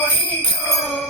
Bonito.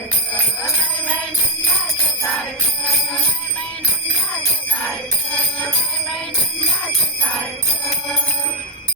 Thank you.